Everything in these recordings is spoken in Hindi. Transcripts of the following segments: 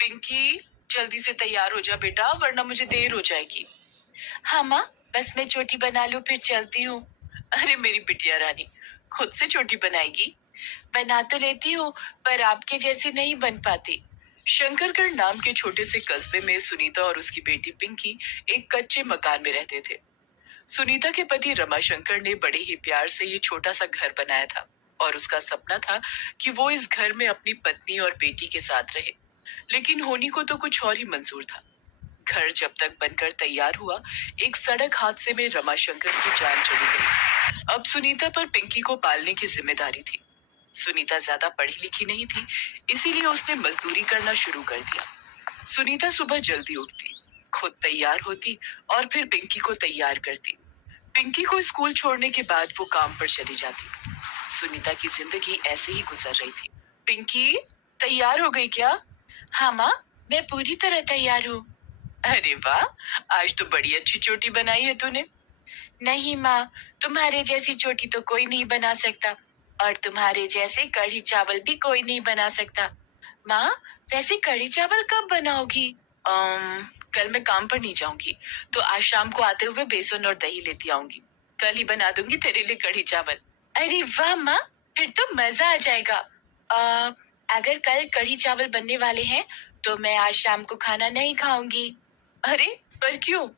पिंकी, जल्दी से तैयार हो जा बेटा, वरना मुझे देर हो जाएगी। हाँ माँ, बस मैं चोटी बना लूं फिर चलती हूँ। अरे मेरी बिटिया रानी, खुद से चोटी बनाएगी? बना तो लेती हूँ, पर आपके जैसी नहीं बन पाती। शंकरगढ़ नाम के छोटे से कस्बे में सुनीता और उसकी बेटी पिंकी एक कच्चे मकान में रहते थे। सुनीता के पति रमाशंकर ने बड़े ही प्यार से ये छोटा सा घर बनाया था और उसका सपना था कि वो इस घर में अपनी पत्नी और बेटी के साथ रहे। लेकिन होनी को तो कुछ और ही मंजूर था। घर जब तक बनकर तैयार हुआ, एक सड़क हादसे में रमाशंकर की जान चली गई। अब सुनीता पर पिंकी को पालने की जिम्मेदारी थी। सुनीता ज्यादा पढ़ी लिखी नहीं थी, इसीलिए उसने मजदूरी करना शुरू कर दिया। सुनीता सुबह जल्दी उठती, खुद तैयार होती और फिर पिंकी को तैयार करती। पिंकी को स्कूल छोड़ने के बाद वो काम पर चली जाती। सुनीता की जिंदगी ऐसे ही गुजर रही थी। पिंकी, तैयार हो गई क्या? हाँ माँ, मैं पूरी तरह तैयार हूँ। अरे वाह, आज तो बड़ी अच्छी चोटी बनाई है तूने। नहीं माँ, तुम्हारे जैसी चोटी तो कोई नहीं बना सकता, और तुम्हारे जैसे कढ़ी चावल भी कोई नहीं बना सकता। माँ, वैसे कढ़ी चावल कब बनाओगी? कल मैं काम पर नहीं जाऊंगी, तो आज शाम को आते हुए बेसन और दही लेती आऊंगी। कल ही बना दूंगी तेरे लिए कढ़ी चावल। अरे वाह माँ, फिर तो मजा आ जाएगा। अगर कल कढ़ी चावल बनने वाले हैं, तो मैं आज शाम को खाना नहीं खाऊंगी। अरे पर क्यों?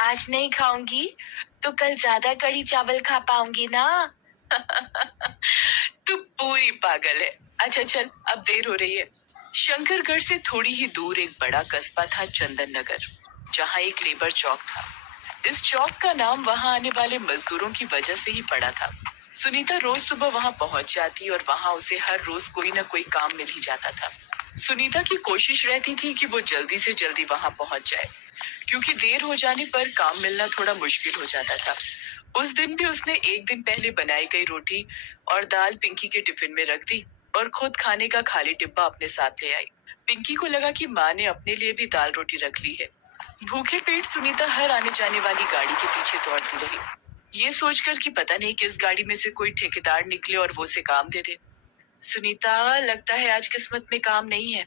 आज नहीं खाऊंगी तो कल ज्यादा कढ़ी चावल खा पाऊंगी ना। तू पूरी पागल है। अच्छा चल, अब देर हो रही है। शंकरगढ़ से थोड़ी ही दूर एक बड़ा कस्बा था, चंदन नगर, जहाँ एक लेबर चौक था। इस चौक का नाम वहाँ आने वाले मजदूरों की वजह से ही पड़ा था। सुनीता रोज सुबह वहाँ पहुँच जाती और वहाँ उसे हर रोज कोई न कोई काम मिल ही जाता था। सुनीता की कोशिश रहती थी कि वो जल्दी से जल्दी वहाँ पहुँच जाए, क्योंकि देर हो जाने पर काम मिलना थोड़ा मुश्किल हो जाता था। उस दिन भी उसने एक दिन पहले बनाई गई रोटी और दाल पिंकी के टिफिन में रख दी और खुद खाने का खाली डिब्बा अपने साथ ले आई। पिंकी को लगा कि माँ ने अपने लिए भी दाल रोटी रख ली है। भूखे पेट सुनीता हर आने जाने वाली गाड़ी के पीछे दौड़ती रही, ये सोचकर कि पता नहीं किस गाड़ी में से कोई ठेकेदार निकले और वो उसे काम दे दे। सुनीता, लगता है आज किस्मत में काम नहीं है।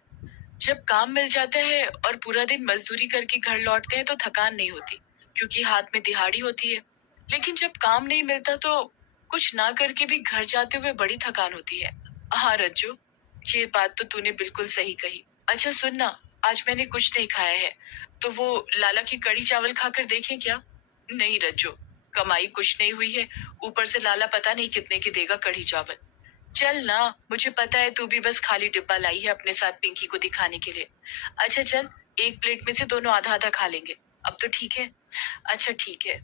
जब काम मिल जाता है और पूरा दिन मजदूरी करके घर लौटते हैं तो थकान नहीं होती, क्योंकि हाथ में दिहाड़ी होती है। लेकिन जब काम नहीं मिलता तो कुछ ना करके भी घर जाते हुए बड़ी थकान होती है। हाँ रज्जू, ये बात तो तूने बिल्कुल सही कही। अच्छा सुन ना, आज मैंने कुछ नहीं खाया है, तो वो लाला की कढ़ी चावल खाकर देखें क्या? नहीं रज्जू, कमाई कुछ नहीं हुई है, ऊपर से लाला पता नहीं कितने की देगा कढ़ी चावल। चल ना, मुझे पता है तू भी बस खाली डिब्बा लाई है अपने साथ पिंकी को दिखाने के लिए। अच्छा चल, एक प्लेट में से दोनों आधा आधा खा लेंगे, अब तो ठीक है? अच्छा ठीक है।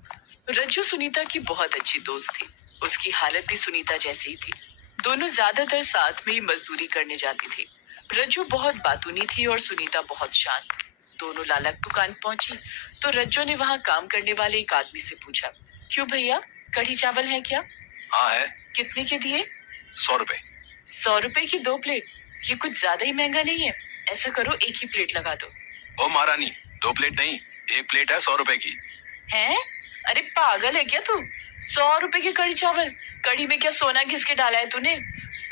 रज्जू सुनीता की बहुत अच्छी दोस्त थी, उसकी हालत भी सुनीता जैसी ही थी। दोनों ज्यादातर साथ में ही मजदूरी करने जाती थी। रज्जू बहुत बातूनी थी और सुनीता बहुत शांत। दोनों लाला की दुकान पहुंची तो रज्जू ने वहाँ काम करने वाले एक आदमी से पूछा, क्यों भैया, कढ़ी चावल है क्या? हाँ है। कितने के दिए? 100 रुपए। 100 रुपए की 2 प्लेट? ये कुछ ज्यादा ही महंगा नहीं है? ऐसा करो, एक ही प्लेट लगा दो। ओ महारानी, 2 प्लेट नहीं, 1 प्लेट है 100 रुपए की। हैं? अरे पागल है क्या तू? 100 रुपए की कढ़ी चावल? कढ़ी में क्या सोना घिस के डाला है तूने?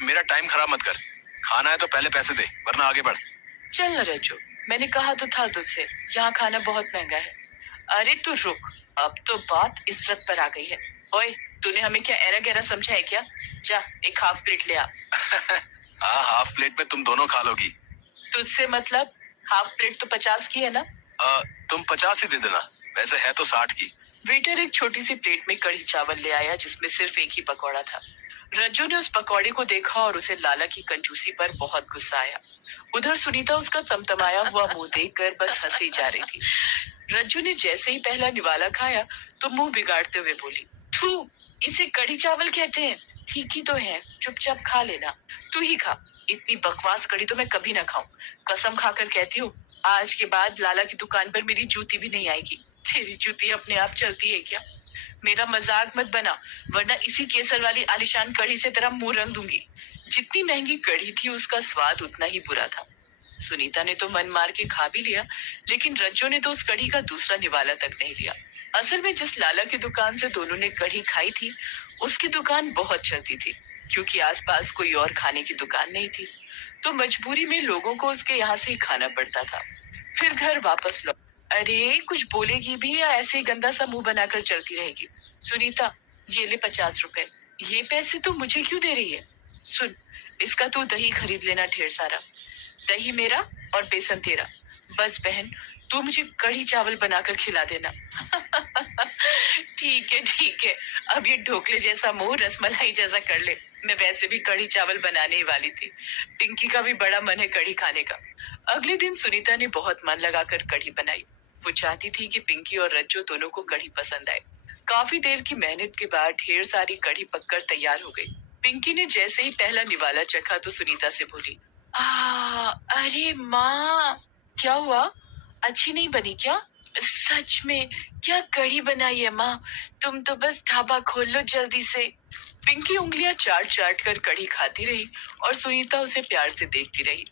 मेरा टाइम खराब मत कर, खाना है तो पहले पैसे दे, वरना आगे बढ़। चल न रजो, मैंने कहा तो था तुझसे, यहाँ खाना बहुत महंगा है। अरे तू रुक, अब तो बात इज्जत पर आ गई है। ओए, तूने हमें क्या एरा गहरा समझा है क्या? जा, एक हाफ प्लेट ले आ। हाँ, हाफ प्लेट में तुम दोनों खा लोगी। तुझसे मतलब? हाफ प्लेट तो 50 की है ना? तुम 50 ही दे देना, वैसे है तो 60 की। वेटर एक छोटी सी प्लेट में कढ़ी चावल ले आया जिसमें सिर्फ एक ही पकौड़ा था। रज्जू ने उस पकौड़े को देखा और उसे लाला की कंजूसी पर बहुत गुस्सा आया। उधर सुनीता उसका तमतमाया हुआ मुंह देखकर बस हंसी जा रही थी। रज्जू ने जैसे ही पहला निवाला खाया तो मुंह बिगाड़ते हुए बोली, थू, इसे कढ़ी चावल कहते हैं? ठीक ही तो है, चुपचाप खा लेना। तू ही खा, इतनी बकवास कढ़ी तो मैं कभी ना खाऊं। कसम खाकर कहती हूँ, आज के बाद लाला की दुकान पर मेरी जूती भी नहीं आएगी। तेरी जूती अपने आप चलती है क्या? मेरा मजाक मत बना, वरना इसी केसर वाली आलिशान कढ़ी से तेरा मुंह रंग दूंगी। जितनी महंगी कढ़ी थी उसका स्वाद उतना ही बुरा था। सुनीता ने तो मन मार के खा भी लिया, लेकिन रज्जो ने तो उस कढ़ी का दूसरा निवाला तक नहीं लिया। असल में जिस लाला की दुकान से दोनों ने कढ़ी खाई थी, उसकी दुकान बहुत चलती थी, क्योंकि आसपास कोई और खाने की दुकान नहीं थी। तो मजबूरी में लोगों को उसके यहाँ से ही खाना पड़ता था। फिर घर वापस लौट। अरे कुछ बोलेगी भी या ऐसे ही गंदा सा मुंह बनाकर चलती रहेगी? सुनीता, ये ले 50 रुपए। ये पैसे तू मुझे क्यों दे रही है? सुन, इसका तू दही खरीद लेना ढेर सारा। दही मेरा और बेसन तेरा। बस बहन, तू मुझे कढ़ी चावल बनाकर खिला देना। ठीक है, अब ये ढोकले जैसा मुंह रसमलाई जैसा कर ले। मैं वैसे भी कढ़ी चावल बनाने ही वाली थी। पिंकी का भी बड़ा मन है कढ़ी खाने का। अगले दिन सुनीता ने बहुत मन लगाकर कढ़ी बनाई। वो चाहती थी कि पिंकी और रज्जो दोनों को कढ़ी पसंद आए। काफी देर की मेहनत के बाद ढेर सारी कढ़ी पककर तैयार हो गई। पिंकी ने जैसे ही पहला निवाला चखा तो सुनीता से बोली, अरे माँ, क्या हुआ? अच्छी नहीं बनी क्या? सच में, क्या कढ़ी बनाई है माँ? तुम तो बस ढाबा खोल लो जल्दी से। पिंकी उंगलियां चाट चाट कर कढ़ी खाती रही और सुनीता उसे प्यार से देखती रही।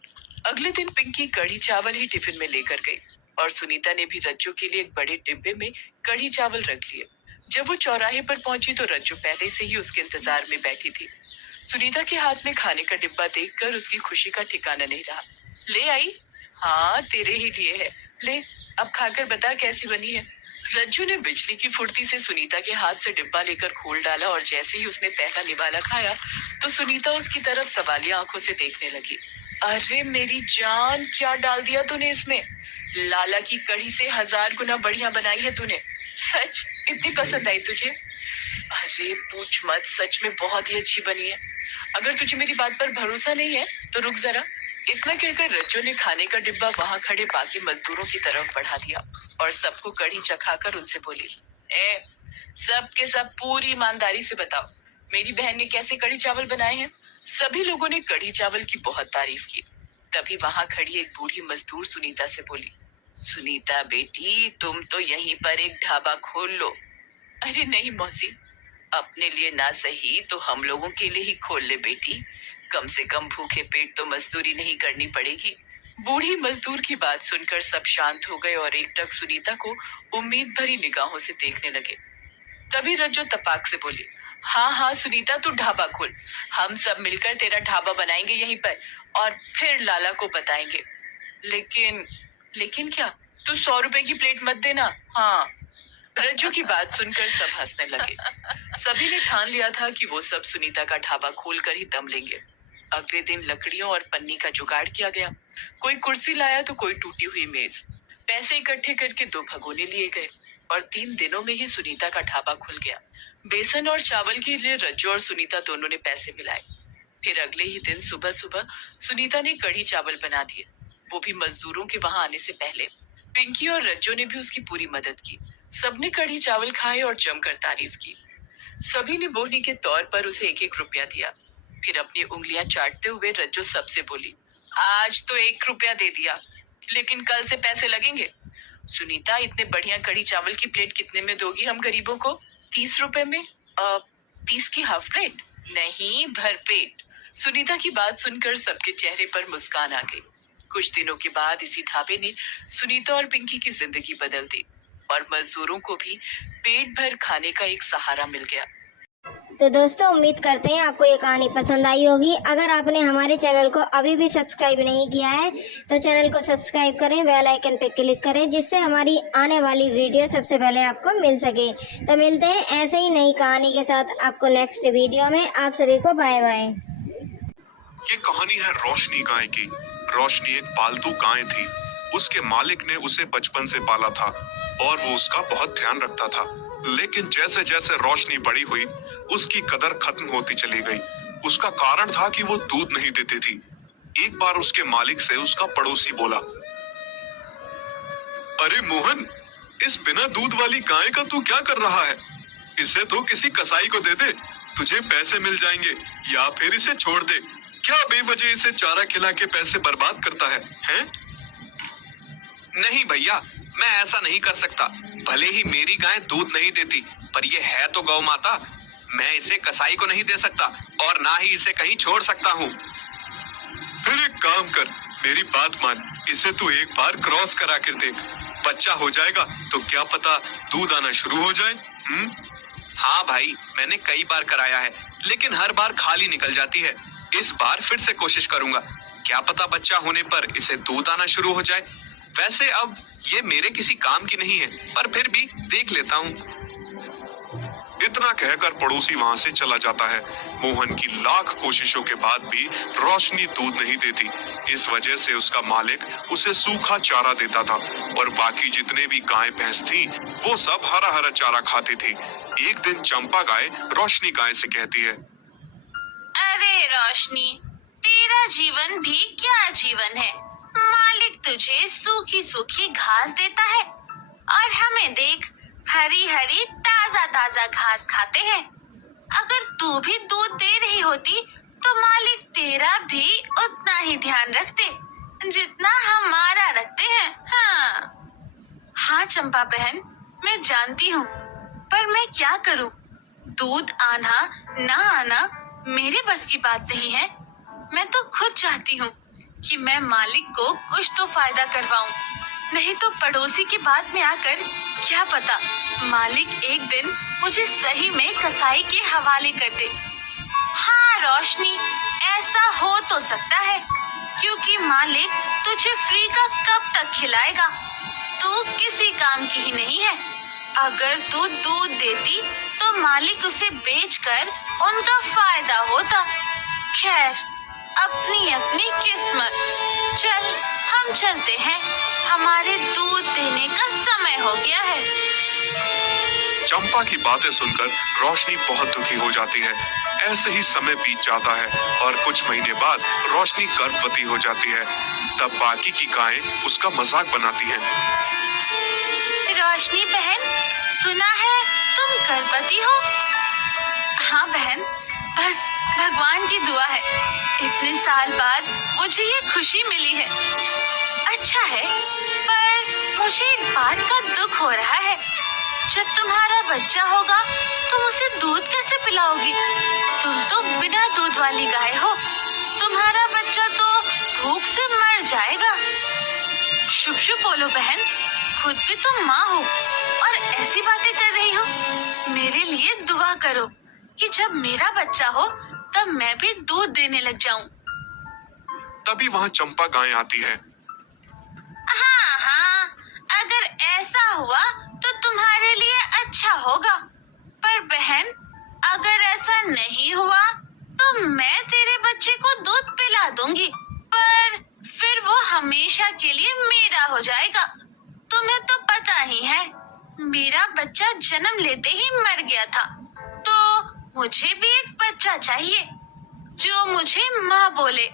अगले दिन पिंकी कढ़ी चावल ही टिफिन में लेकर गई और सुनीता ने भी रज्जू के लिए एक बड़े डिब्बे में कढ़ी चावल रख लिए। जब वो चौराहे पर पहुंची तो रज्जू पहले से ही उसके इंतजार में बैठी थी। सुनीता के हाथ में खाने का डिब्बा देखकर उसकी खुशी का ठिकाना नहीं रहा। ले आई? हाँ, तेरे ही लिए है। ले, अब खाकर बता कैसी बनी है। रज्जू ने बिजली की फुर्ती से सुनीता के हाथ से डिब्बा लेकर खोल डाला और जैसे ही उसने पहला निवाला खाया तो सुनीता उसकी तरफ सवालिया आंखों से देखने लगी। अरे मेरी जान, क्या डाल दिया तूने इसमें? लाला की कढ़ी से 1000 गुना बढ़िया बनाई है तूने। सच इतनी पसंद आई तुझे? अरे पूछ मत, सच में बहुत ही अच्छी बनी है। अगर तुझे मेरी बात पर भरोसा नहीं है तो रुक जरा। इतना कहकर रज्जो ने खाने का डिब्बा वहां खड़े बाकी मजदूरों की तरफ बढ़ा दिया और सबको कढ़ी चखाकर उनसे बोली, सब के सब पूरी ईमानदारी से बताओ, मेरी बहन ने कैसे कढ़ी चावल बनाए हैं? सभी लोगों ने कढ़ी चावल की बहुत तारीफ की। तभी वहां खड़ी एक बूढ़ी मजदूर सुनीता से बोली, सुनीता बेटी, तुम तो यहीं पर एक ढाबा खोल लो। अरे नहीं मौसी, अपने लिए ना सही तो हम लोगों के लिए ही खोल ले बेटी। कम से कम भूखे पेट तो मजदूरी नहीं करनी पड़ेगी। बूढ़ी मजदूर की बात सुनकर सब शांत हो गए और एकटक सुनीता को उम्मीद भरी निगाहों से देखने लगे। तभी रज्जो तपाक से बोली, हाँ सुनीता, तू ढाबा खोल। हम सब मिलकर तेरा ढाबा बनाएंगे यहीं पर और फिर लाला को बताएंगे। लेकिन क्या? तू 100 रुपए की प्लेट मत देना। हाँ। रज्जू की बात सुनकर सब हंसने लगे। सभी ने ठान लिया था कि वो सब सुनीता का ढाबा खोलकर ही दम लेंगे। अगले दिन लकड़ियों और पन्नी का जुगाड़ किया गया। कोई कुर्सी लाया तो कोई टूटी हुई मेज। पैसे इकट्ठे करके 2 भगोने लिए गए और 3 दिनों में ही सुनीता का ढाबा खुल गया। बेसन और चावल के लिए रज्जू और सुनीता दोनों ने पैसे मिलाए। फिर अगले ही दिन सुबह सुबह सुनीता ने कढ़ी चावल बना दिए, वो भी मजदूरों के वहां आने से पहले। पिंकी और रज्जू ने भी उसकी पूरी मदद की। सबने कढ़ी चावल खाए और जमकर तारीफ की। सभी ने बोहनी के तौर पर उसे 1-1 रुपया दिया। फिर अपनी उंगलियां चाटते हुए रज्जू सबसे बोली, आज तो 1 रुपया दे दिया, लेकिन कल से पैसे लगेंगे। सुनीता, इतने बढ़िया कढ़ी चावल की प्लेट कितने में दोगी हम गरीबों को? 30 रुपए में। 30 की हाफ प्लेट? नहीं, भर पेट। सुनीता की बात सुनकर सबके चेहरे पर मुस्कान आ गई। कुछ दिनों के बाद इसी ढाबे ने सुनीता और पिंकी की जिंदगी बदल दी और मजदूरों को भी पेट भर खाने का एक सहारा मिल गया। तो दोस्तों, उम्मीद करते हैं आपको ये कहानी पसंद आई होगी। अगर आपने हमारे चैनल को अभी भी सब्सक्राइब नहीं किया है तो चैनल को सब्सक्राइब करें, बेल आइकन पे क्लिक करें, जिससे हमारी आने वाली वीडियो सबसे पहले आपको मिल सके। तो मिलते हैं ऐसे ही नई कहानी के साथ आपको नेक्स्ट वीडियो में। आप सभी को बाय बाय। ये कहानी है रोशनी गाय की। रोशनी एक पालतू गाय थी। उसके मालिक ने उसे बचपन से पाला था और वो उसका बहुत ध्यान रखता था। लेकिन जैसे जैसे रोशनी बड़ी हुई उसकी कदर खत्म होती चली गई। उसका कारण था कि वो दूध नहीं देती थी। एक बार उसके मालिक से उसका पड़ोसी बोला, अरे मोहन, इस बिना दूध वाली गाय का तू क्या कर रहा है? इसे तो किसी कसाई को दे दे, तुझे पैसे मिल जाएंगे, या फिर इसे छोड़ दे। क्या बेवजह इसे चारा खिला के पैसे बर्बाद करता है, हैं? नहीं भैया, मैं ऐसा नहीं कर सकता। भले ही मेरी गाय दूध नहीं देती, पर ये है तो गौ माता। मैं इसे कसाई को नहीं दे सकता और ना ही इसे कहीं छोड़ सकता हूँ। फिर एक काम कर, मेरी बात मान, इसे तू एक बार क्रॉस करा कर देख। बच्चा हो जाएगा तो क्या पता दूध आना शुरू हो जाए। हाँ भाई, मैंने कई बार कराया है, लेकिन हर बार खाली निकल जाती है। इस बार फिर से कोशिश करूंगा। क्या पता बच्चा होने पर इसे दूध आना शुरू हो जाए। वैसे अब ये मेरे किसी काम की नहीं है, पर फिर भी देख लेता हूँ। इतना कहकर पड़ोसी वहां से चला जाता है। मोहन की लाख कोशिशों के बाद भी रोशनी दूध नहीं देती। इस वजह से उसका मालिक उसे सूखा चारा देता था और बाकी जितने भी गाय भैंस थी वो सब हरा हरा चारा खाती थी। एक दिन चंपा गाय रोशनी गाय से कहती है, अरे रोशनी, तेरा जीवन भी क्या जीवन है। मालिक तुझे सूखी सूखी घास देता है और हमें देख हरी हरी ताजा ताजा घास खाते हैं। अगर तू भी दूध दे रही होती तो मालिक तेरा भी उतना ही ध्यान रखते जितना हमारा रखते हैं। हाँ चंपा बहन, मैं जानती हूँ, पर मैं क्या करूँ। दूध आना ना आना मेरे बस की बात नहीं है। मैं तो खुद चाहती हूँ कि मैं मालिक को कुछ तो फायदा करवाऊं, नहीं तो पड़ोसी की बात में आकर क्या पता मालिक एक दिन मुझे सही में कसाई के हवाले कर दे। हाँ रोशनी, ऐसा हो तो सकता है, क्योंकि मालिक तुझे फ्री का कब तक खिलाएगा। तू किसी काम की ही नहीं है। अगर तू दूध देती तो मालिक उसे बेचकर उनका फायदा होता। खैर, अपनी अपनी किस्मत। चल हम चलते हैं, हमारे दूध देने का समय हो गया है। चंपा की बातें सुनकर रोशनी बहुत दुखी हो जाती है। ऐसे ही समय बीत जाता है और कुछ महीने बाद रोशनी गर्भवती हो जाती है। तब बाकी की गायें उसका मजाक बनाती हैं। रोशनी बहन, सुना है तुम गर्भवती हो। हाँ बहन, बस भगवान की दुआ है, इतने साल बाद मुझे ये खुशी मिली है। अच्छा है, पर मुझे एक बात का दुख हो रहा है। जब तुम्हारा बच्चा होगा तुम उसे दूध कैसे पिलाओगी? तुम तो बिना दूध वाली गाय हो, तुम्हारा बच्चा तो भूख से मर जाएगा। शुभ शुभ बोलो बहन, खुद भी तुम माँ हो और ऐसी बातें कर रही हो। मेरे लिए दुआ करो कि जब मेरा बच्चा हो तब मैं भी दूध देने लग जाऊं। तभी वहाँ चंपा गाय आती है। हाँ, अगर ऐसा हुआ तो तुम्हारे लिए अच्छा होगा, पर बहन अगर ऐसा नहीं हुआ तो मैं तेरे बच्चे को दूध पिला दूंगी, पर फिर वो हमेशा के लिए मेरा हो जाएगा। तुम्हें तो पता ही है, मेरा बच्चा जन्म लेते ही मर गया था, तो मुझे भी एक बच्चा चाहिए जो मुझे माँ बोले।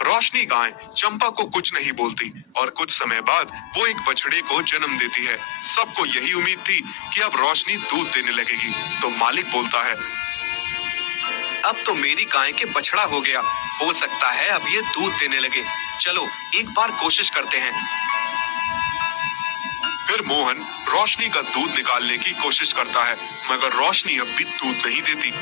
रोशनी गाय चंपा को कुछ नहीं बोलती और कुछ समय बाद वो एक बछड़े को जन्म देती है। सबको यही उम्मीद थी कि अब रोशनी दूध देने लगेगी, तो मालिक बोलता है, अब तो मेरी गाय के बछड़ा हो गया, हो सकता है अब ये दूध देने लगे। चलो एक बार कोशिश करते हैं। फिर मोहन रोशनी का दूध निकालने की कोशिश करता है, मगर रोशनी अब भी दूध नहीं देती।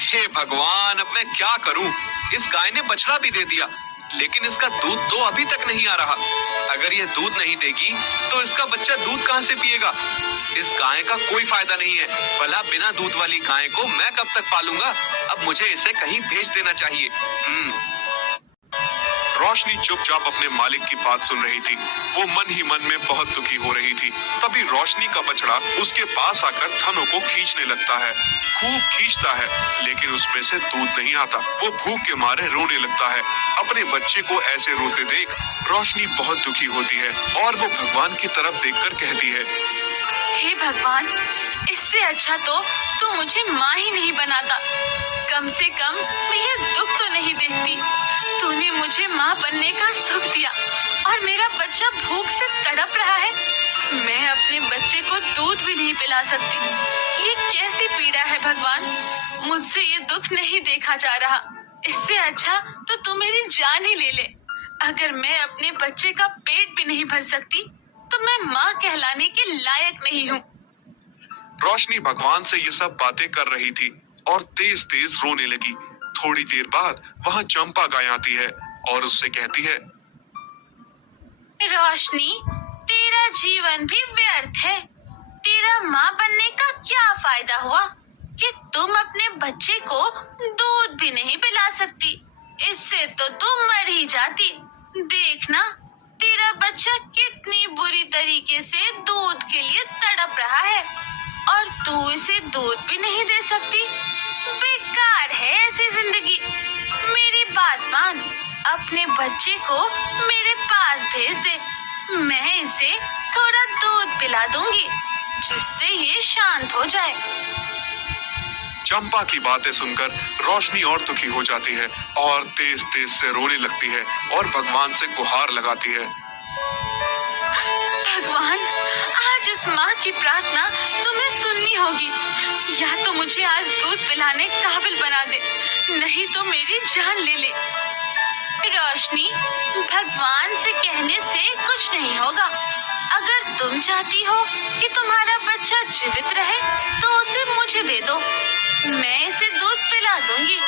हे भगवान, अब मैं क्या करूं? इस गाय ने बछड़ा भी दे दिया, लेकिन इसका दूध तो अभी तक नहीं आ रहा। अगर ये दूध नहीं देगी तो इसका बच्चा दूध कहां से पिएगा? इस गाय का कोई फायदा नहीं है। भला बिना दूध वाली गाय को मैं कब तक पालूंगा? अब मुझे इसे कहीं भेज देना चाहिए। रोशनी चुपचाप अपने मालिक की बात सुन रही थी। वो मन ही मन में बहुत दुखी हो रही थी। तभी रोशनी का बछड़ा उसके पास आकर थनों को खींचने लगता है। खूब खींचता है, लेकिन उसमें से दूध नहीं आता। वो भूख के मारे रोने लगता है। अपने बच्चे को ऐसे रोते देख रोशनी बहुत दुखी होती है और वो भगवान की तरफ देखकर कहती है, हे भगवान, इससे अच्छा तो तू मुझे माँ ही नहीं बनाता। कम से कम मैं ये दुख तो नहीं देखती। तूने मुझे माँ बनने का सुख दिया और मेरा बच्चा भूख से तड़प रहा है। मैं अपने बच्चे को दूध भी नहीं पिला सकती। ये कैसी पीड़ा है भगवान, मुझसे ये दुख नहीं देखा जा रहा। इससे अच्छा तो तू मेरी जान ही ले ले। अगर मैं अपने बच्चे का पेट भी नहीं भर सकती तो मैं माँ कहलाने के लायक नहीं हूँ। रोशनी भगवान से ये सब बातें कर रही थी और तेज तेज रोने लगी। थोड़ी देर बाद वहाँ चंपा गाय आती है और उससे कहती है, रोशनी, तेरा जीवन भी व्यर्थ है। तेरा माँ बनने का क्या फायदा हुआ कि तुम अपने बच्चे को दूध भी नहीं पिला सकती। इससे तो तुम मर ही जाती। देखना, तेरा बच्चा कितनी बुरी तरीके से दूध के लिए तड़प रहा है और तू इसे दूध भी नहीं दे सकती। बेकार है ऐसी जिंदगी। मेरी बात मान, अपने बच्चे को मेरे पास भेज दे। मैं इसे थोड़ा दूध पिला दूंगी जिससे ये शांत हो जाए। चंपा की बातें सुनकर रोशनी और दुखी हो जाती है और तेज तेज से रोने लगती है और भगवान से गुहार लगाती है। भगवान, आज इस माँ की प्रार्थना तुम्हें सुननी होगी। या तो मुझे आज दूध पिलाने काबिल बना दे, नहीं तो मेरी जान ले ले। रोशनी, भगवान से कहने से कुछ नहीं होगा। अगर तुम चाहती हो कि तुम्हारा बच्चा जीवित रहे तो उसे मुझे दे दो, मैं इसे दूध पिला दूंगी।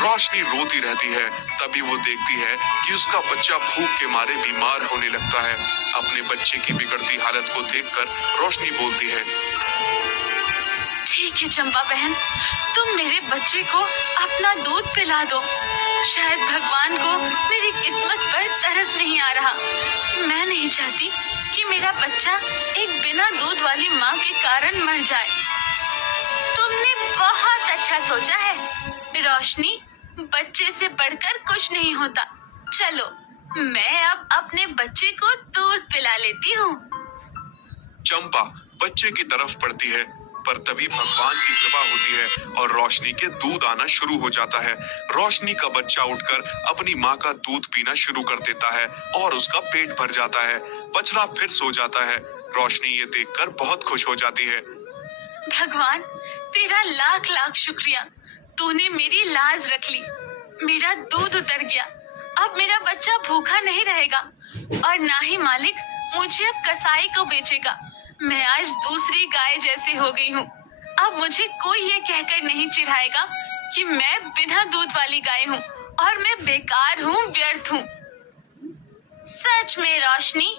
रोशनी रोती रहती है। तभी वो देखती है कि उसका बच्चा भूख के मारे बीमार होने लगता है। अपने बच्चे की बिगड़ती हालत को देखकर रोशनी बोलती है, ठीक है चंपा बहन, तुम मेरे बच्चे को अपना दूध पिला दो। शायद भगवान को मेरी किस्मत पर तरस नहीं आ रहा। मैं नहीं चाहती कि मेरा बच्चा एक बिना दूध वाली माँ के कारण मर जाए। तुमने बहुत अच्छा सोचा है रोशनी, बच्चे से बढ़कर कुछ नहीं होता। चलो, मैं अब अपने बच्चे को दूध पिला लेती हूँ। चंपा बच्चे की तरफ बढ़ती है, पर तभी भगवान की कृपा होती है और रोशनी के दूध आना शुरू हो जाता है। रोशनी का बच्चा उठकर अपनी माँ का दूध पीना शुरू कर देता है और उसका पेट भर जाता है। बछड़ा फिर सो जाता है। रोशनी ये देखकर बहुत खुश हो जाती है। भगवान, तेरा लाख लाख शुक्रिया। तूने मेरी लाज रख ली। मेरा दूध उतर गया। अब मेरा बच्चा भूखा नहीं रहेगा और ना ही मालिक मुझे अब कसाई को बेचेगा। मैं आज दूसरी गाय जैसी हो गई हूँ। अब मुझे कोई ये कहकर नहीं चिढ़ाएगा कि मैं बिना दूध वाली गाय हूँ और मैं बेकार हूँ, व्यर्थ हूँ। सच में रोशनी,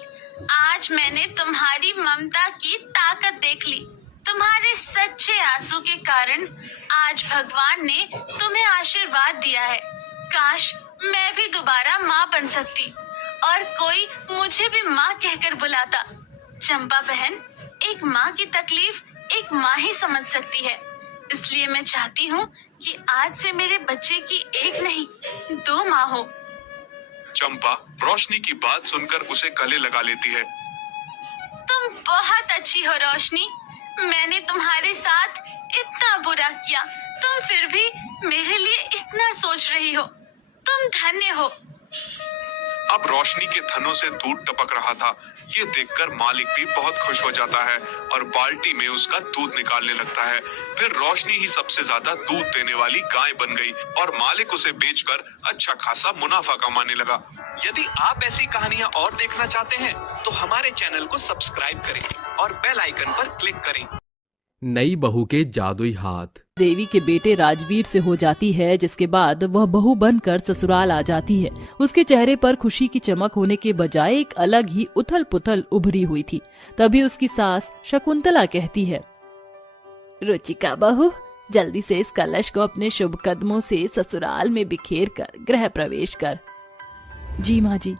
आज मैंने तुम्हारी ममता की ताकत देख ली। तुम्हारे सच्चे आंसू के कारण आज भगवान ने तुम्हें आशीर्वाद दिया है। काश मैं भी दोबारा माँ बन सकती और कोई मुझे भी माँ कहकर बुलाता। चंपा बहन, एक माँ की तकलीफ एक माँ ही समझ सकती है। इसलिए मैं चाहती हूँ कि आज से मेरे बच्चे की एक नहीं 2 माँ हो। चंपा रोशनी की बात सुनकर उसे गले लगा लेती है। तुम बहुत अच्छी हो रोशनी। मैंने तुम्हारे साथ इतना बुरा किया, तुम फिर भी मेरे लिए इतना सोच रही हो। तुम धन्य हो। अब रोशनी के थनों से दूध टपक रहा था। ये देखकर मालिक भी बहुत खुश हो जाता है और बाल्टी में उसका दूध निकालने लगता है। फिर रोशनी ही सबसे ज्यादा दूध देने वाली गाय बन गई और मालिक उसे बेचकर अच्छा खासा मुनाफा कमाने लगा। यदि आप ऐसी कहानियाँ और देखना चाहते हैं तो हमारे चैनल को सब्सक्राइब करें और बेल आइकन पर क्लिक करें। नई बहू के जादुई हाथ। देवी के बेटे राजवीर से हो जाती है, जिसके बाद वह बहू बनकर ससुराल आ जाती है। उसके चेहरे पर खुशी की चमक होने के बजाय एक अलग ही उथल पुथल उभरी हुई थी। तभी उसकी सास शकुंतला कहती है, रुचिका बहू, जल्दी से इस कलश को अपने शुभ कदमों से ससुराल में बिखेर कर गृह प्रवेश कर। जी माँ जी।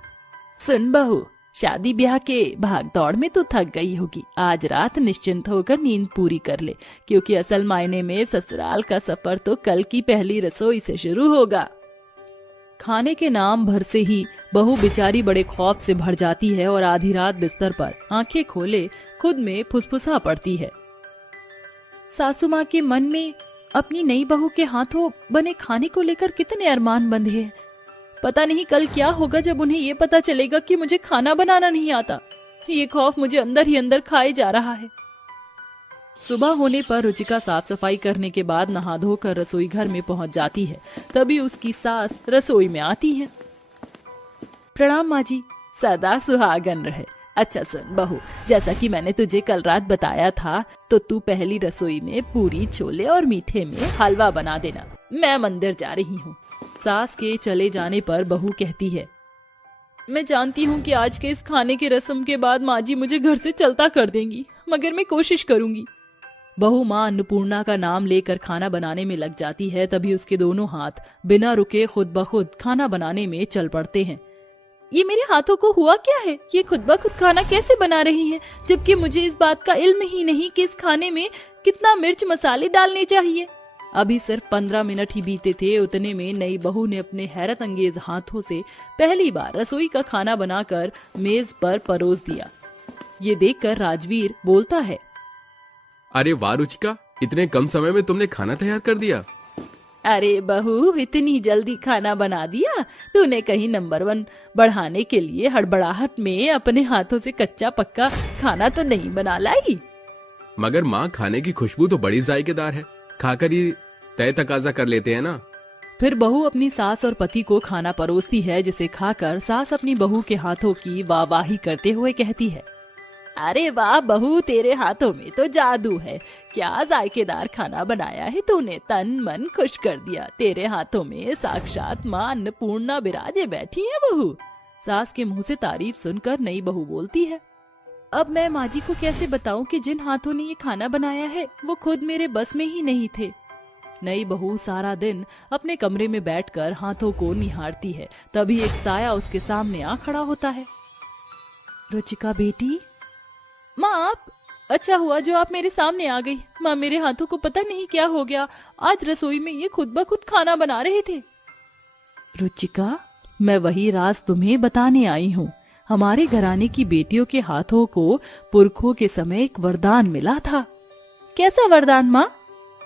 सुन बहू, शादी ब्याह के भाग दौड़ में तो थक गई होगी। आज रात निश्चिंत होकर नींद पूरी कर ले, क्योंकि असल मायने में ससुराल का सफर तो कल की पहली रसोई से शुरू होगा। खाने के नाम भर से ही बहू बेचारी बड़े खौफ से भर जाती है और आधी रात बिस्तर पर आंखें खोले खुद में फुसफुसा पड़ती है। सासू माँ के मन में अपनी नई बहू के हाथों बने खाने को लेकर कितने अरमान बंधे हैं। पता नहीं कल क्या होगा जब उन्हें ये पता चलेगा कि मुझे खाना बनाना नहीं आता। ये खौफ मुझे अंदर ही अंदर खाए जा रहा है। सुबह होने पर रुचिका साफ सफाई करने के बाद नहा धोकर रसोई घर में पहुंच जाती है। तभी उसकी सास रसोई में आती है। प्रणाम माँ जी, सदा सुहागन रहे। अच्छा सुन बहू, जैसा कि मैंने तुझे कल रात बताया था, तो तू पहली रसोई में पूरी, छोले और मीठे में हलवा बना देना। मैं मंदिर जा रही हूँ। सास के चले जाने पर बहू कहती है, मैं जानती हूँ कि आज के इस खाने की रस्म के बाद माँ जी मुझे घर से चलता कर देंगी, मगर मैं कोशिश करूंगी। बहू माँ अन्नपूर्णा का नाम लेकर खाना बनाने में लग जाती है। तभी उसके दोनों हाथ बिना रुके खुद ब खुद खाना बनाने में चल पड़ते हैं। ये मेरे हाथों को हुआ क्या है? ये खुद ब खुद खाना कैसे बना रही हैं? जबकि मुझे इस बात का इल्म ही नहीं कि इस खाने में कितना मिर्च मसाले डालने चाहिए। अभी सिर्फ 15 मिनट ही बीते थे, उतने में नई बहू ने अपने हैरत अंगेज हाथों से पहली बार रसोई का खाना बनाकर मेज पर परोस दिया। ये देखकर राजवीर बोलता है, अरे वाह रुचिका, इतने कम समय में तुमने खाना तैयार कर दिया। अरे बहू, इतनी जल्दी खाना बना दिया? तूने कहीं नंबर 1 बढ़ाने के लिए हड़बड़ाहट में अपने हाथों से कच्चा पक्का खाना तो नहीं बना लाई? मगर माँ, खाने की खुशबू तो बड़ी जायकेदार है, खाकर ही तय तकाजा कर लेते हैं ना। फिर बहू अपनी सास और पति को खाना परोसती है, जिसे खाकर सास अपनी बहू के हाथों की वाहवाही करते हुए कहती है, अरे वाह बहू, तेरे हाथों में तो जादू है। क्या जायकेदार खाना बनाया है तूने, तन मन खुश कर दिया। तेरे हाथों में साक्षात माँ अन्नपूर्णा बिराजे बैठी है बहू। सास के मुंह से तारीफ सुनकर नई बहू बोलती है, अब मैं माँ जी को कैसे बताऊं कि जिन हाथों ने ये खाना बनाया है वो खुद मेरे बस में ही नहीं थे। नई बहू सारा दिन अपने कमरे में बैठकर हाथों को निहारती है। तभी एक साया उसके सामने आ खड़ा होता है। रुचिका बेटी। माँ आप? अच्छा हुआ जो आप मेरे सामने आ गई। माँ, मेरे हाथों को पता नहीं क्या हो गया, आज रसोई में ये खुद ब खुद खाना बना रहे थे। रुचिका, मैं वही राज तुम्हें बताने आई हूँ। हमारे घराने की बेटियों के हाथों को पुरखों के समय एक वरदान मिला था। कैसा वरदान माँ?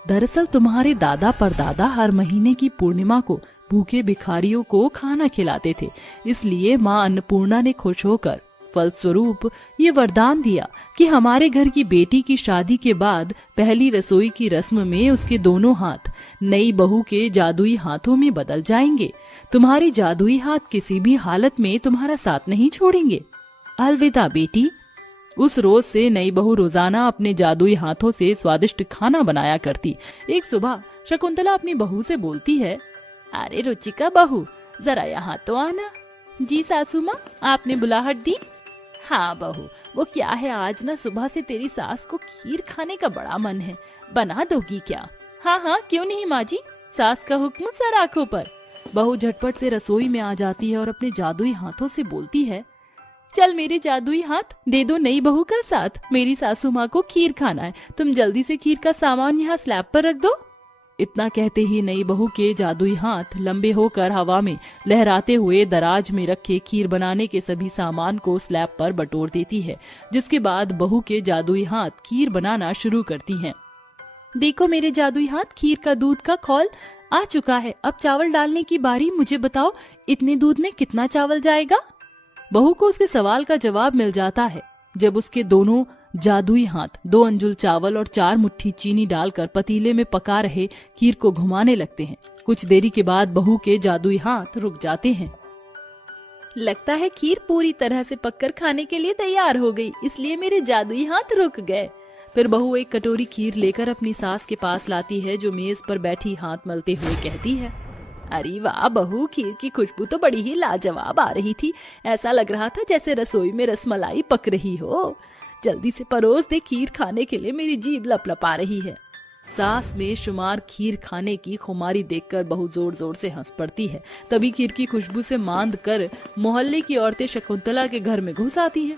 दरअसल तुम्हारे दादा परदादा हर महीने की पूर्णिमा को भूखे भिखारियों को खाना खिलाते थे। इसलिए माँ अन्नपूर्णा ने खुश होकर फलस्वरूप ये वरदान दिया कि हमारे घर की बेटी की शादी के बाद पहली रसोई की रस्म में उसके दोनों हाथ नई बहू के जादुई हाथों में बदल जाएंगे। तुम्हारी जादुई हाथ किसी भी हालत में तुम्हारा साथ नहीं छोड़ेंगे। अलविदा बेटी। उस रोज से नई बहू रोजाना अपने जादुई हाथों से स्वादिष्ट खाना बनाया करती। एक सुबह शकुंतला अपनी बहू से बोलती है, अरे रुचिका बहू, जरा यहाँ तो आना। जी सासू माँ, आपने बुलाहट दी? हाँ बहू, वो क्या है, आज ना सुबह से तेरी सास को खीर खाने का बड़ा मन है, बना दोगी क्या? हाँ हाँ, क्यों नहीं माँ जी, सास का हुक्म सर आंखों पर। बहू झटपट से रसोई में आ जाती है और अपने जादुई हाथों से बोलती है, चल मेरे जादुई हाथ, दे दो नई बहू का साथ। मेरी सासू माँ को खीर खाना है, तुम जल्दी से खीर का सामान यहाँ स्लैब पर रख दो। इतना कहते ही नई बहू के जादुई हाथ लंबे होकर हवा में लहराते हुए दराज में रखे खीर बनाने के सभी सामान को स्लैब पर बटोर देती है, जिसके बाद बहू के जादुई हाथ खीर बनाना शुरू करती हैं। देखो मेरे जादुई हाथ, खीर का दूध का खौल आ चुका है। अब चावल डालने की बारी। मुझे बताओ, इतने दूध में कितना चावल जाएगा? बहू को उसके सवाल का जवाब मिल जाता है जब उसके दोनों जादुई हाथ 2 अंजुल चावल और 4 मुट्ठी चीनी डालकर पतीले में पका रहे खीर को घुमाने लगते हैं। कुछ देरी के बाद बहू के जादुई हाथ रुक जाते हैं। लगता है खीर पूरी तरह से पककर खाने के लिए तैयार हो गई, इसलिए मेरे जादुई हाथ रुक गए। फिर बहू एक कटोरी खीर लेकर अपनी सास के पास लाती है, जो मेज पर बैठी हाथ मलते हुए कहती है, अरे वाह बहू, खीर की खुशबू तो बड़ी ही लाजवाब आ रही थी। ऐसा लग रहा था जैसे रसोई में रसमलाई पक रही हो। जल्दी से परोस दे, खीर खाने के लिए मेरी जीभ लपलपा रही है। सास में शुमार खीर खाने की खुमारी देखकर बहू जोर जोर से हंस पड़ती है। तभी खीर की खुशबू से मांद कर मोहल्ले की औरतें शकुंतला के घर में घुस आती हैं।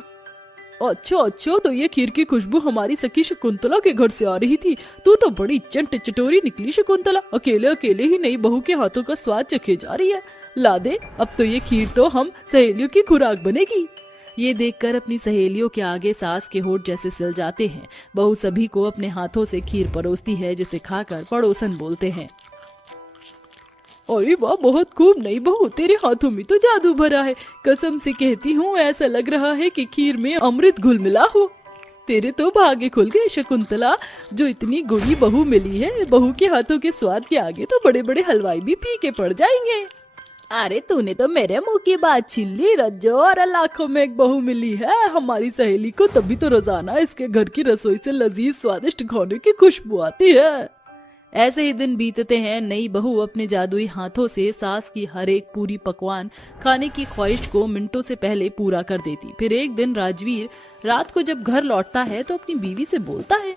अच्छा, तो ये खीर की खुशबू हमारी सखी शकुंतला के घर से आ रही थी। तू तो बड़ी चंट चटोरी निकली शकुंतला, अकेले अकेले ही नई बहू के हाथों का स्वाद चखे जा रही है। ला दे, अब तो ये खीर तो हम सहेलियों की खुराक बनेगी। ये देखकर अपनी सहेलियों के आगे सास के होठ जैसे सिल जाते हैं। बहू सभी को अपने हाथों से खीर परोसती है, जिसे खाकर पड़ोसन बोलते हैं, अरे वाह, बहुत खूब नई बहू, तेरे हाथों में तो जादू भरा है। कसम से कहती हूँ, ऐसा लग रहा है कि खीर में अमृत घुल मिला हो। तेरे तो भागे खुल गए शकुंतला, जो इतनी गुणी बहू मिली है। बहू के हाथों के स्वाद के आगे तो बड़े बड़े हलवाई भी फीके पड़ जाएंगे। अरे तूने तो मेरे मुंह की बात छीन ली रज्जो, और लाखों में एक बहू मिली है हमारी सहेली को, तभी तो रोजाना इसके घर की रसोई से लजीज स्वादिष्ट खाने की खुशबू आती है। ऐसे ही दिन बीतते हैं। नई बहू अपने जादुई हाथों से सास की हर एक पूरी पकवान खाने की ख्वाहिश को मिनटों से पहले पूरा कर देती। फिर एक दिन राजवीर रात को जब घर लौटता है तो अपनी बीवी से बोलता है,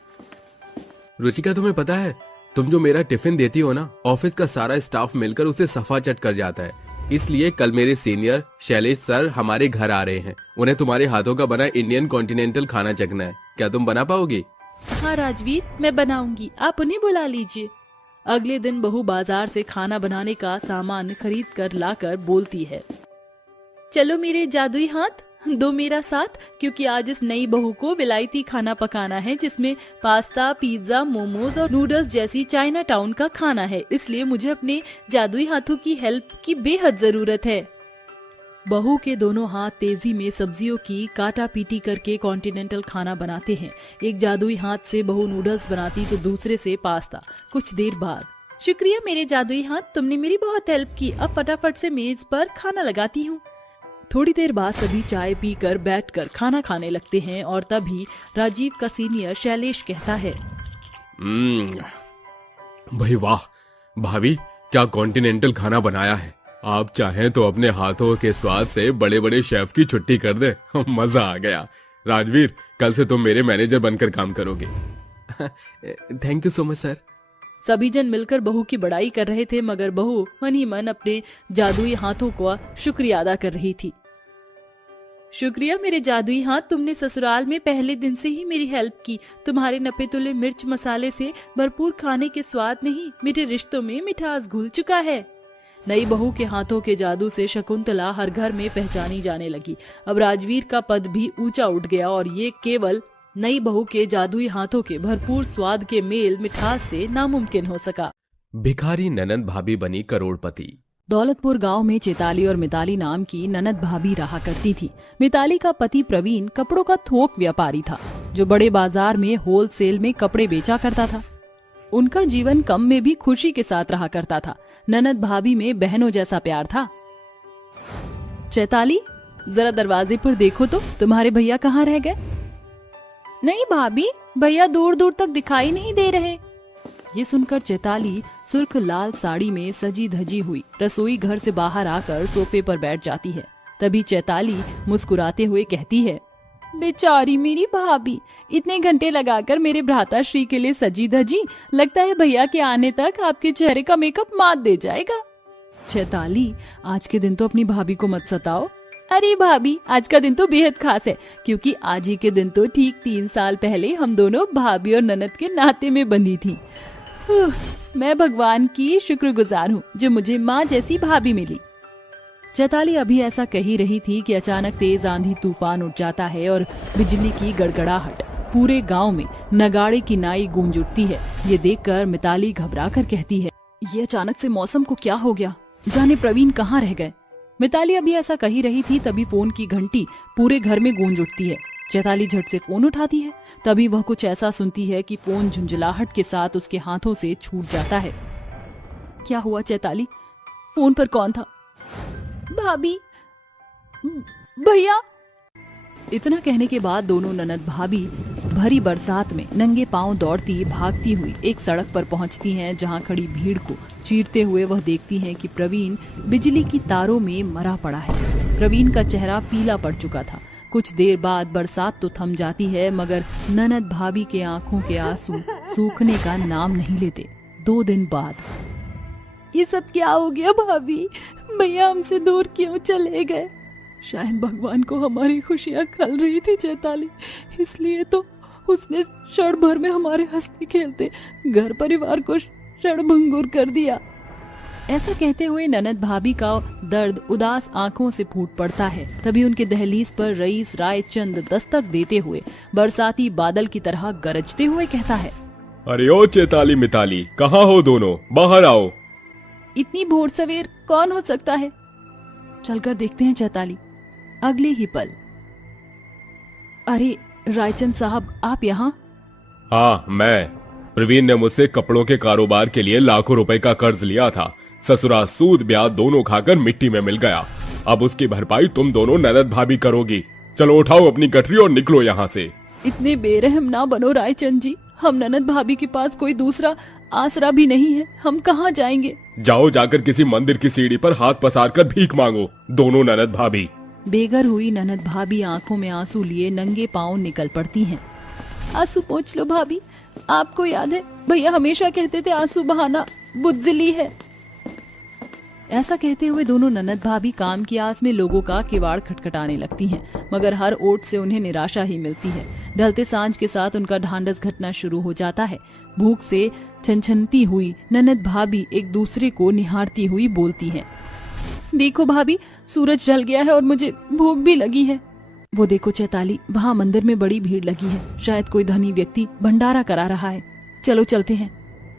रुचिका तुम्हें पता है, तुम जो मेरा टिफिन देती हो ना, ऑफिस का सारा स्टाफ मिलकर उसे सफा चट कर जाता है। इसलिए कल मेरे सीनियर शैलेश सर हमारे घर आ रहे हैं। उन्हें तुम्हारे हाथों का बना इंडियन कॉन्टिनेंटल खाना चखना है। क्या तुम बना पाओगी? हाँ राजवीर, मैं बनाऊंगी, आप उन्हें बुला लीजिए। अगले दिन बहू बाजार से खाना बनाने का सामान खरीद कर लाकर बोलती है, चलो मेरे जादुई हाथ, दो मेरा साथ, क्योंकि आज इस नई बहू को विलायती खाना पकाना है जिसमें पास्ता, पिज्जा, मोमोज और नूडल्स जैसी चाइना टाउन का खाना है। इसलिए मुझे अपने जादुई हाथों की हेल्प की बेहद जरूरत है। बहू के दोनों हाथ तेजी में सब्जियों की काटा पीटी करके कॉन्टिनेंटल खाना बनाते हैं। एक जादुई हाथ से बहू नूडल्स बनाती तो दूसरे से पास्ता। कुछ देर बाद, शुक्रिया मेरे जादुई हाथ, तुमने मेरी बहुत हेल्प की। अब फटाफट से मेज पर खाना लगाती हूँ। थोड़ी देर बाद सभी चाय पीकर बैठकर खाना खाने लगते हैं और तभी राजीव का सीनियर शैलेश कहता है, भाई वाह भाभी, क्या कॉन्टिनेंटल खाना बनाया है। आप चाहें तो अपने हाथों के स्वाद से बड़े बड़े शेफ की छुट्टी कर दे। मजा आ गया। राजवीर, कल से तुम मेरे मैनेजर बनकर काम करोगे। Thank you so much sir. सभी जन मिलकर बहू की बड़ाई कर रहे थे, मगर बहू मन ही मन अपने जादुई हाथों को शुक्रिया अदा कर रही थी। शुक्रिया मेरे जादुई हाथ, तुमने ससुराल में पहले दिन से ही मेरी हेल्प की। तुम्हारे नपे तुले मिर्च मसाले से भरपूर खाने के स्वाद नहीं, मेरे रिश्तों में मिठास घुल चुका है। नई बहू के हाथों के जादू से शकुंतला हर घर में पहचानी जाने लगी। अब राजवीर का पद भी ऊंचा उठ गया और ये केवल नई बहू के जादुई हाथों के भरपूर स्वाद के मेल मिठास से नामुमकिन हो सका। भिखारी ननद भाभी बनी करोड़पति। दौलतपुर गांव में चेताली और मिताली नाम की ननद भाभी रहा करती थी। मिताली का पति प्रवीण कपड़ों का थोक व्यापारी था जो बड़े बाजार में होलसेल में कपड़े बेचा करता था। उनका जीवन कम में भी खुशी के साथ रहा करता था। ननद भाभी में बहनों जैसा प्यार था। चैताली, जरा दरवाजे पर देखो तो तुम्हारे भैया कहाँ रह गए? नहीं भाभी, भैया दूर दूर तक दिखाई नहीं दे रहे। ये सुनकर चैताली सुर्ख लाल साड़ी में सजी धजी हुई रसोई घर से बाहर आकर सोफे पर बैठ जाती है। तभी चैताली मुस्कुराते हुए कहती है, बेचारी मेरी भाभी, इतने घंटे लगाकर मेरे भ्राताश्री के लिए सजी धजी, लगता है भैया के आने तक आपके चेहरे का मेकअप मात दे जाएगा। चैताली, आज के दिन तो अपनी भाभी को मत सताओ। अरे भाभी, आज का दिन तो बेहद खास है, क्योंकि आज ही के दिन तो ठीक 3 साल पहले हम दोनों भाभी और ननद के नाते में बंधी थी। मैं भगवान की शुक्रगुजार हूँ जो मुझे माँ जैसी भाभी मिली। चैताली अभी ऐसा कही रही थी कि अचानक तेज आंधी तूफान उठ जाता है और बिजली की गड़गड़ाहट, पूरे गांव में नगाड़े की नाई गूंज उठती है। ये देखकर मिताली घबरा कर कहती है, ये अचानक से मौसम को क्या हो गया, जाने प्रवीण कहाँ रह गए। मिताली अभी ऐसा कही रही थी तभी फोन की घंटी पूरे घर में गूंज उठती है। चैताली झट से फोन उठाती है। तभी वह कुछ ऐसा सुनती है कि फोन झुंझलाहट के साथ उसके हाथों से छूट जाता है। क्या हुआ चैताली? फोन पर कौन था? भाभी, भैया। इतना कहने के बाद दोनों ननद भाभी भरी बरसात में नंगे पांव दौड़ती भागती हुई एक सड़क पर पहुंचती हैं, जहां खड़ी भीड़ को चीरते हुए वह देखती हैं कि प्रवीण बिजली की तारों में मरा पड़ा है। प्रवीण का चेहरा पीला पड़ चुका था। कुछ देर बाद बरसात तो थम जाती है, मगर ननद भाभी के आंखों के आंसू सूखने का नाम नहीं लेते। 2 दिन बाद, ये सब क्या हो गया भाभी? भैया हमसे दूर क्यों चले गए? शायद भगवान को हमारी खुशियां खल रही थी चैताली, इसलिए तो उसने क्षण भर में हमारे हंसते खेलते घर परिवार को क्षणभंगुर कर दिया। ऐसा कहते हुए ननद भाभी का दर्द उदास आंखों से फूट पड़ता है। तभी उनके दहलीज पर रईस रायचंद दस्तक देते हुए बरसाती बादल की तरह गरजते हुए कहता है, अरे ओ चैताली मिताली, कहाँ हो दोनों? बाहर आओ। इतनी भोर सवेर कौन हो सकता है? चलकर देखते हैं चैताली। अगले ही पल, अरे रायचंद साहब, आप यहाँ? हाँ मैं। प्रवीण ने मुझसे कपड़ों के कारोबार के लिए लाखों रुपए का कर्ज लिया था। ससुरा सूद ब्याज दोनों खाकर मिट्टी में मिल गया। अब उसकी भरपाई तुम दोनों ननद भाभी करोगी। चलो उठाओ अपनी गठरी और निकलो यहाँ से। इतने बेरहम ना बनो रायचंद जी, हम ननद भाभी के पास कोई दूसरा आसरा भी नहीं है, हम कहाँ जाएंगे? जाओ, जाकर किसी मंदिर की सीढ़ी पर हाथ पसार कर भीख मांगो, दोनों ननद भाभी। बेघर हुई ननद भाभी आंखों में आंसू लिए नंगे पांव निकल पड़ती हैं। आंसू पोंछ लो भाभी, आपको याद है भैया हमेशा कहते थे आंसू बहाना बुज़दिली है। ऐसा कहते हुए दोनों ननद भाभी काम की आस में लोगों का किवाड़ खटखटाने लगती हैं, मगर हर ओट से उन्हें निराशा ही मिलती है। ढलते सांझ के साथ उनका ढांढस घटना शुरू हो जाता है। भूख से छनछनती हुई ननद भाभी एक दूसरे को निहारती हुई बोलती हैं, देखो भाभी सूरज ढल गया है और मुझे भूख भी लगी है। वो देखो चैताली, वहाँ मंदिर में बड़ी भीड़ लगी है, शायद कोई धनी व्यक्ति भंडारा करा रहा है, चलो चलते हैं।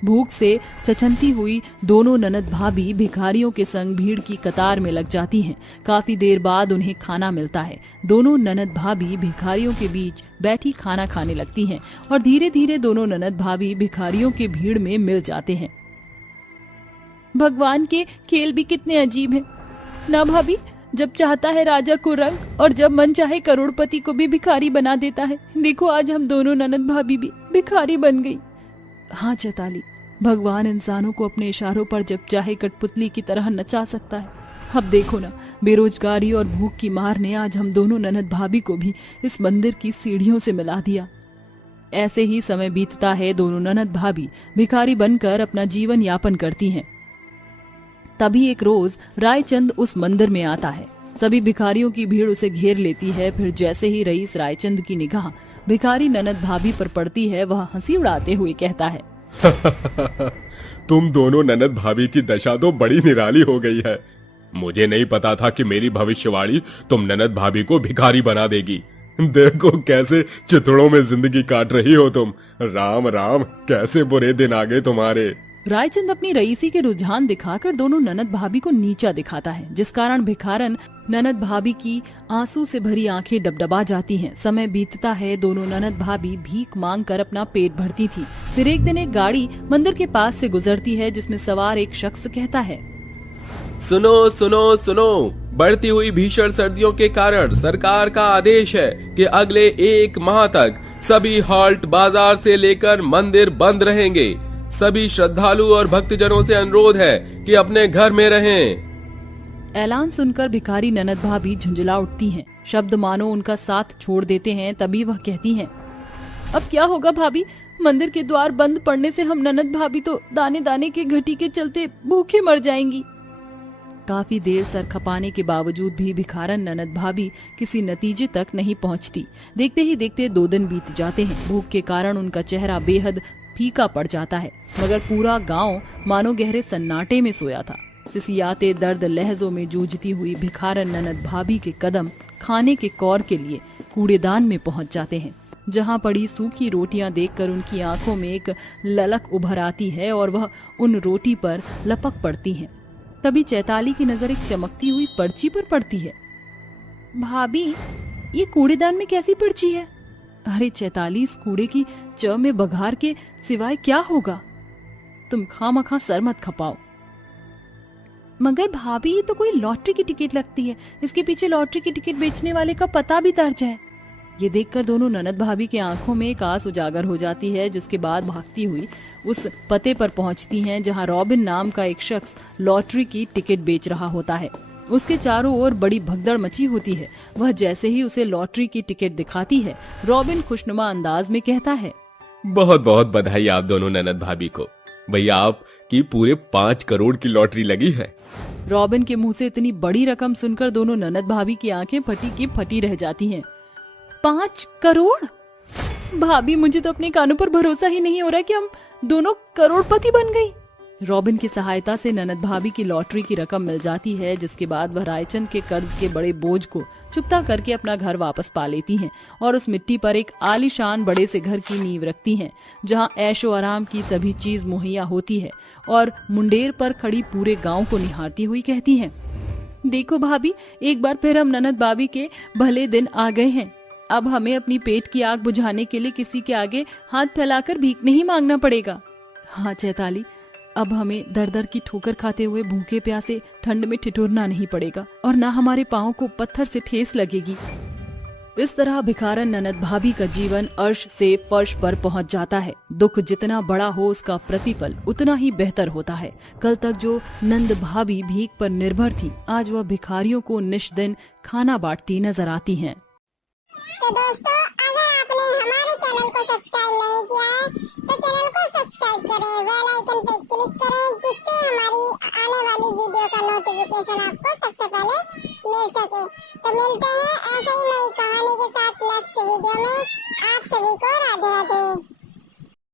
भूख से छछनती हुई दोनों ननद भाभी भिखारियों के संग भीड़ की कतार में लग जाती हैं। काफी देर बाद उन्हें खाना मिलता है। दोनों ननद भाभी भिखारियों के बीच बैठी खाना खाने लगती हैं और धीरे धीरे दोनों ननद भाभी भिखारियों के भीड़ में मिल जाते हैं। भगवान के खेल भी कितने अजीब हैं ना भाभी, जब चाहता है राजा को रंग और जब मन चाहे करोड़पति को भी भिखारी बना देता है। देखो आज हम दोनों ननद भाभी भी भिखारी बन गई। हाँ चैताली, भगवान इंसानों को अपने इशारों पर जब चाहे कठपुतली की तरह नचा सकता है। अब देखो ना, बेरोजगारी और भूख की मार ने आज हम दोनों ननद भाभी को भी इस मंदिर की सीढ़ियों से मिला दिया। ऐसे ही समय बीतता है। दोनों ननद भाभी भिखारी बनकर अपना जीवन यापन करती हैं। तभी एक रोज रायचंद उस मंदिर में आता है। सभी भिखारियों की भीड़ उसे घेर लेती है। फिर जैसे ही रईस रायचंद की निगाह भिखारी ननद भाभी पर पड़ती है, वह हंसी उड़ाते हुए कहता है, तुम दोनों ननद भाभी की दशा तो बड़ी निराली हो गई है। मुझे नहीं पता था कि मेरी भविष्यवाणी तुम ननद भाभी को भिखारी बना देगी। देखो कैसे चिथड़ों में जिंदगी काट रही हो तुम। राम राम, कैसे बुरे दिन आ गए तुम्हारे। रायचंद अपनी रईसी के रुझान दिखाकर दोनों ननद भाभी को नीचा दिखाता है, जिस कारण भिखारन ननद भाभी की आंसू से भरी आंखें डबडबा जाती हैं। समय बीतता है। दोनों ननद भाभी भीख मांगकर अपना पेट भरती थी। फिर एक दिन एक गाड़ी मंदिर के पास से गुजरती है, जिसमें सवार एक शख्स कहता है, सुनो सुनो सुनो, बढ़ती हुई भीषण सर्दियों के कारण सरकार का आदेश है कि अगले 1 माह तक सभी हॉल्ट बाजार से लेकर मंदिर बंद रहेंगे। सभी श्रद्धालु और भक्तजनों से अनुरोध है कि अपने घर में रहें। ऐलान सुनकर भिखारी ननद भाभी झुंझला उठती हैं। शब्द मानो उनका साथ छोड़ देते हैं। तभी वह कहती हैं, अब क्या होगा भाभी, मंदिर के द्वार बंद पड़ने से हम ननद भाभी तो दाने दाने के घटी के चलते भूखे मर जाएंगी। काफी देर सर खपाने के बावजूद भी भिखारन ननद भाभी किसी नतीजे तक नहीं पहुंचती। देखते ही देखते 2 दिन बीत जाते हैं। भूख के कारण उनका चेहरा बेहद फीका पड़ जाता है, मगर पूरा गांव मानो गहरे सन्नाटे में सोया था। सिसियाते दर्द लहजों में जूझती हुई भिखारन ननद भाभी के कदम खाने के कौर के लिए कूड़ेदान में पहुंच जाते हैं। जहां पड़ी सूखी रोटियां देखकर उनकी आंखों में एक ललक उभर आती है और वह उन रोटी पर लपक पड़ती हैं। तभी चैताली की नजर एक चमकती हुई पर्ची पर पड़ती है। भाभी, ये कूड़ेदान में कैसी पर्ची है? अरे चैताली, इस कूड़े की च में बघार के सिवाय क्या होगा? तुम खामखा सर मत खपाओ। मगर भाभी, ये तो कोई लॉटरी की टिकट लगती है। इसके पीछे लॉटरी की टिकट बेचने वाले का पता भी दर्ज है। ये देखकर दोनों ननद भाभी के आंखों में एक आस उजागर हो जाती है, जिसके बाद भागती हुई उस पते पर पहुंचती हैं जहां रॉबिन नाम का एक शख्स लॉटरी की टिकट बेच रहा होता है। उसके चारों ओर बड़ी भगदड़ मची होती है। वह जैसे ही उसे लॉटरी की टिकट दिखाती है, रॉबिन खुशनुमा अंदाज में कहता है, बहुत बहुत बधाई आप दोनों ननद भाभी को। भैया, आपकी पूरे 5 करोड़ की लॉटरी लगी है। रॉबिन के मुंह से इतनी बड़ी रकम सुनकर दोनों ननद भाभी की आंखें फटी की फटी रह जाती हैं। 5 करोड़? भाभी, मुझे तो अपने कानों पर भरोसा ही नहीं हो रहा कि हम दोनों करोड़पति बन गई। रॉबिन की सहायता से ननद भाभी की लॉटरी की रकम मिल जाती है, जिसके बाद वह रायचंद के कर्ज के बड़े बोझ को चुकता करके अपना घर वापस पा लेती हैं और उस मिट्टी पर एक आलीशान बड़े से घर की नींव रखती हैं, जहां ऐशो आराम की सभी चीज मुहैया होती है। और मुंडेर पर खड़ी पूरे गांव को निहारती हुई कहती हैं, देखो भाभी, एक बार फिर हम ननद भाभी के भले दिन आ गए हैं। अब हमें अपनी पेट की आग बुझाने के लिए किसी के आगे हाथ फैलाकर भीख नहीं मांगना पड़ेगा। हाँ चैताली, अब हमें दर दर की ठोकर खाते हुए भूखे प्यासे ठंड में ठिठुरना नहीं पड़ेगा और ना हमारे पाँव को पत्थर से ठेस लगेगी। इस तरह भिखारन ननद भाभी का जीवन अर्श से फर्श पर पहुंच जाता है। दुख जितना बड़ा हो, उसका प्रतिफल उतना ही बेहतर होता है। कल तक जो नंद भाभी भीख पर निर्भर थी, आज वह भिखारियों को निष्दिन खाना बांटती नजर आती हैं। तो दोस्तों, अगर आपने हमारे चैनल को सब्सक्राइब नहीं किया है तो चैनल को सब्सक्राइब करें, बेल आइकन पे क्लिक करें, जिससे हमारी आने वाली वीडियो का नोटिफिकेशन आपको सबसे पहले मिल सके। तो मिलते हैं ऐसे ही नई कहानी के साथ नेक्स्ट वीडियो में। आप सभी को राधे